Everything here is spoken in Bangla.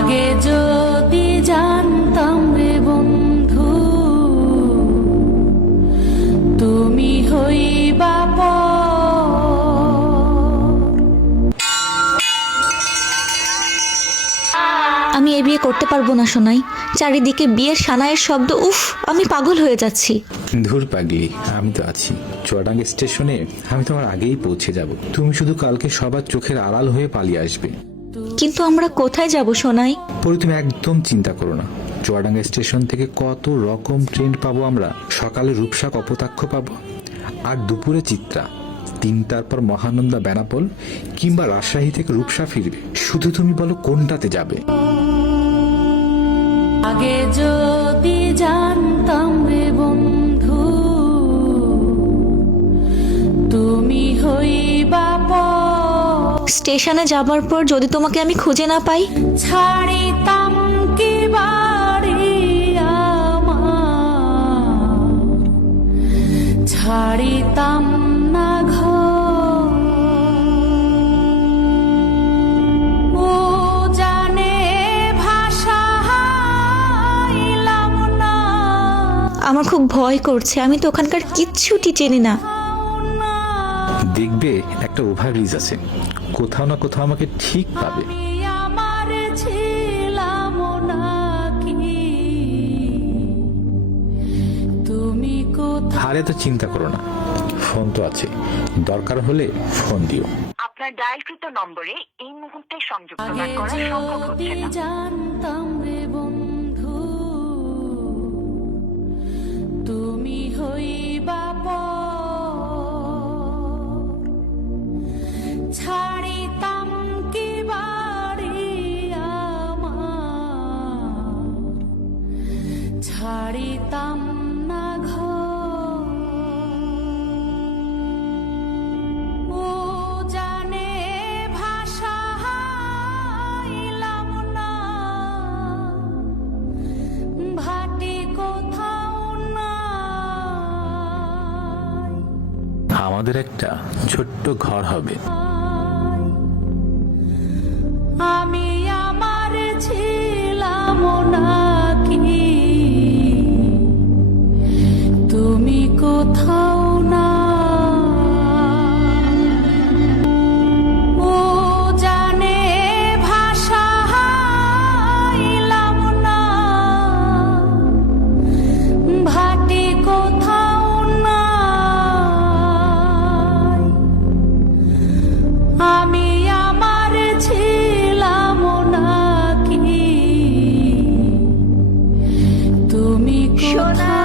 আগে যদি জানতাম রে বন্ধু তুমি হইবা আমি এ বিয়ে করতে পারবো না সোনাই। চারিদিকে বিয়ের সানাইয়ের শব্দ, উফ, আমি পাগল হয়ে যাচ্ছি। ধুর পাগলি, আমি তো আছি। চুয়াডাঙ্গা স্টেশনে আমি তোমার আগেই পৌঁছে যাব। তুমি শুধু কালকে সবার চোখের আড়াল হয়ে পালিয়ে আসবে। কিন্তু আমরা কোথায় যাব সোনাই? পরে তুমি একদম চিন্তা করো না। চুয়াডাঙ্গা স্টেশন থেকে কত রকম ট্রেন পাবো আমরা। সকালে রূপসা কপোতাক্ষ পাবো, আর দুপুরে চিত্রা, তিনটার পর মহানন্দা বেনাপোল, কিংবা রাজশাহী থেকে রূপসা ফিরবে। শুধু তুমি বলো কোনটাতে যাবে। আগে যদি জানতাম রে বন্ধু তুমি হইবা স্টেশনে যাবার পর যদি তোমাকে আমি খুঁজে না পাই, ছাড়িতাম কি বাড়ি আমার, ছাড়িতাম না ঘর। ও জানে ভাষা হাইলাম না, আমার খুব ভয় করছে। আমি তো ওখানকার কিচ্ছুটি চিনি না। দেখবে একটা ওভারব্রিজ আছে, কোথাও না কোথাও আমাকে ঠিক পাবে। আমি আমার ছিলাম নাকি তুমি কোথায়? আরে তো চিন্তা করো না, ফোন তো আছে, দরকার হলে ফোন দিও। আপনার ডায়ালকৃত নম্বরে এই মুহূর্তে সংযুক্ত আগে করা সম্ভব যদি হচ্ছে না। জানতাম রে বন্ধু তুমি হইবা ছাড়িতাম কি বাড়ি আমার, ছাড়িতাম না ঘর। ও জানে ভাষা হাইলাম না, ভাটি কোথাও নাই। আমাদের একটা ছোট্ট ঘর হবে। আমি আমার ছিলাম নাকি তুমি কোথাও না। ও জানে ভাষা হাইলাম না, ভাটি কোথাও নাই। আমি আমার ছিলাম নাকি তুমি কোথাও